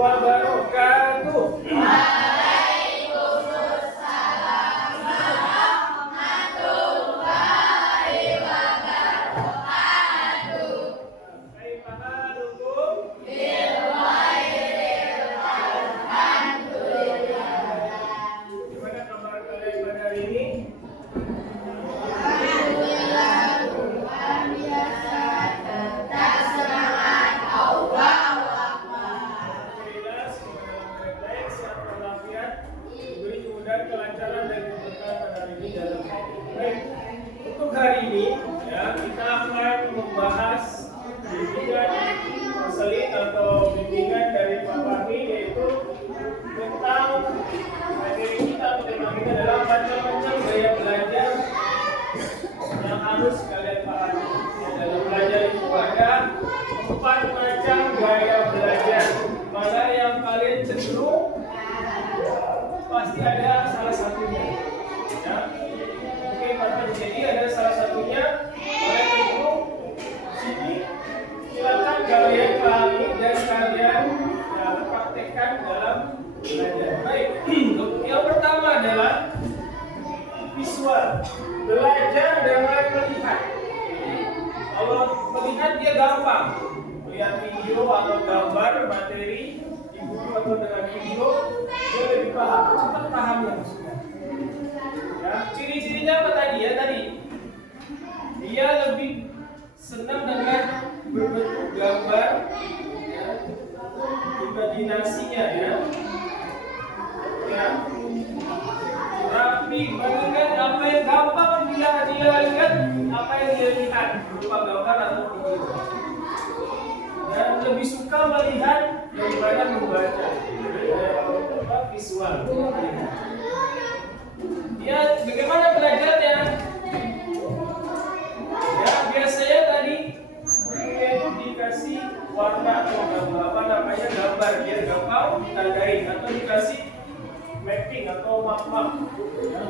wabarakatuh. Waalaikumsalam warahmatullahi wabarakatuh. Kaifa halukum? Bilkhair, alhamdulillah. Gimana kabar kalian pada hari ini? Alhamdulillah, luar biasa. Tetap semangat, Allahu Akbar. Alhamdulillah, semoga dalam baik, sehat walafiat, diberi kemudahan, kelancaran dan keberkahan pada hari ini dalam baik. Untuk hari ini, ya, kita akan membahas bimbingan konseling atau bimbingan dari Pak Fahmi, yaitu tentang materi kita atau tema kita adalah macam-macam gaya belajar yang harus kalian pahami. Ya, dalam belajar itu ada 4 macam gaya belajar. Mana yang kalian cenderung pasti ada salah satunya. Ya. Mungkin pada jadi ada salah satunya. Kalian cenderung sini. Silakan kalian pahami dan kalian praktekkan dalam belajar. Baik. Yang pertama adalah visual. Belajar dengan melihat. Kalau melihat dia gampang. Lihat video atau gambar materi di buku atau dengan video, dia lebih paham, cepat pahamnya maksudnya. Ya, ciri-cirinya apa tadi ya tadi? Dia lebih senang dengan berbentuk gambar, ya, imajinasinya ya. Ya, rapi, mengingat apa yang gampang dia lihat, apa yang dia lihat berupa gambar atau video. Dan lebih suka melihat daripada membaca. Visual. Ya, bagaimana belajarnya? Ya, biasanya tadi itu dikasih warna atau gambar, apa namanya, gambar biar gampang ditandain, atau dikasih mapping atau map-map. Ya.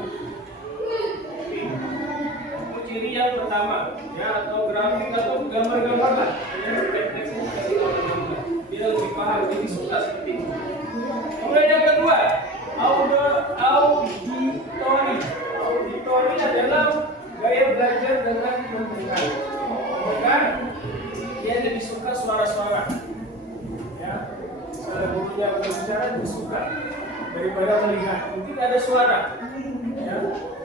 Itu ciri yang pertama, ya, atau grafik atau gambar-gambar lah. Teksnya dikasih gambar-gambar. Dia lebih paham, jadi suka seperti itu. Kemudian yang kedua, auditori. Auditori adalah gaya belajar dengan mendengar. Mendengar, dia lebih suka suara-suara. Ya, kalau gurunya berbicara dia suka daripada melihat. Mungkin ada suara. Ya.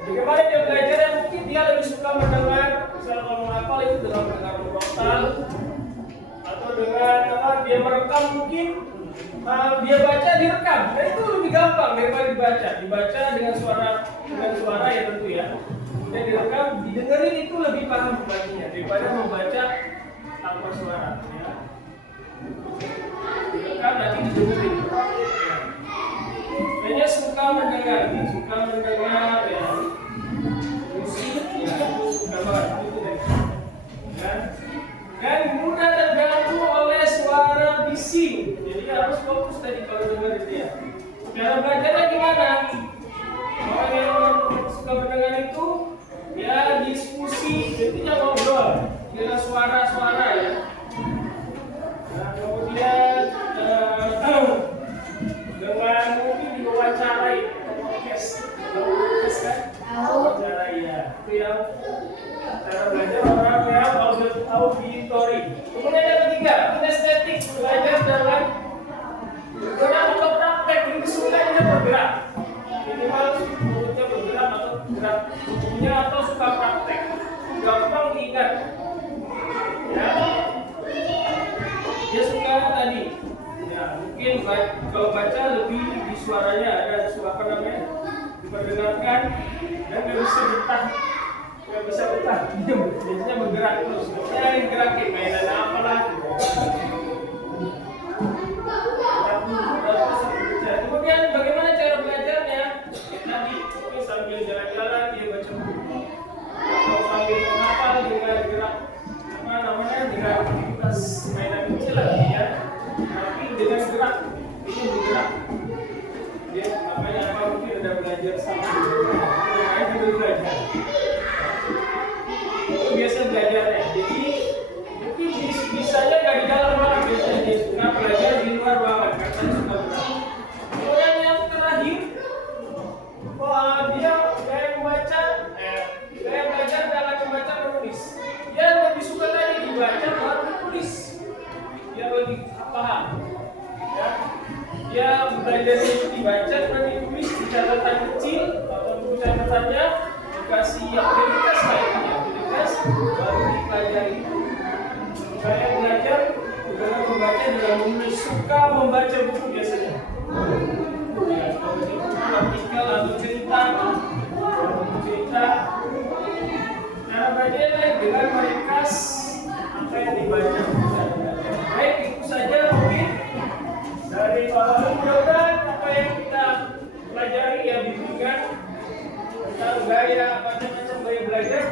Bagaimana dia belajar? Yang mungkin dia lebih suka mendengar. Misalnya kalau menghafal itu dengan mendengar total, atau dengan apa? Dia merekam mungkin. Dia baca direkam. Nah, itu lebih gampang daripada dibaca. Dibaca dengan suara ya tentu ya. Kemudian direkam, didengerin itu lebih paham pembaginya daripada membaca tanpa suara. Ya. Direkam nanti didengerin. Banyak suka mendengar ya. Musik ya, suka banget itu deh. Dan mudah terganggu oleh suara bising. Jadi harus fokus tadi kalau dengar itu ya. Cara belajarnya gimana? Orang yang suka mendengar itu ya diskusi, intinya ngobrol, kira suara-suara ya. Nah, kemudian dengan mungkin diwawancarai podcast kan? Wawancarai ya. Itu yang cara belajar orang yang auditori. Kemudian yang ketiga, kinestetik, belajar dengan bergerak atau praktek. Ini suka dia bergerak. Minimal mulutnya bergerak atau gerak tubuhnya atau suka praktek. Gampang diingat. Ya. Dia suka tadi. Ya, mungkin kalau baca lebih di suaranya ada suara apa namanya? Diperdengarkan dan nggak bisa betah. Nggak bisa betah, dia biasanya bergerak terus. Saya yang gerakin mainan apalah. Kemudian bagaimana cara belajarnya? Tadi mungkin sambil jalan-jalan dia baca buku, atau sambil menghafal dengan gerak apa namanya, dengan aktivitas mainan kecil lagi ya. Tapi dengan gerak, ini bergerak. Dia namanya apa, mungkin udah belajar sambil belajar. Itu biasa belajarnya. Jadi mungkin bisanya nggak di dalam paham. Ya, dia belajar itu dibaca dan ditulis di catatan kecil atau buku catatannya dikasih aktivitas lainnya, aktivitas baru dipelajari. Saya belajar dengan membaca dengan menulis, suka membaca buku biasanya. Ya, kalau buku artikel atau cerita, cara bacanya dengan meringkas apa yang dibaca. Baik, itu saja mungkin dari Pak Lalu. Mudah-mudahan apa yang kita pelajari ya bimbingan tentang gaya macam-macam gaya belajar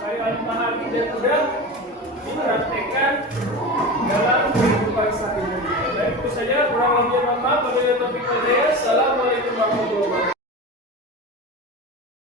kalian pahami dan mudah dipraktekkan dalam kehidupan sehari-hari. Baik, itu saja, kurang lebih mohon maaf. Wabillahi taufiq wal hidayah.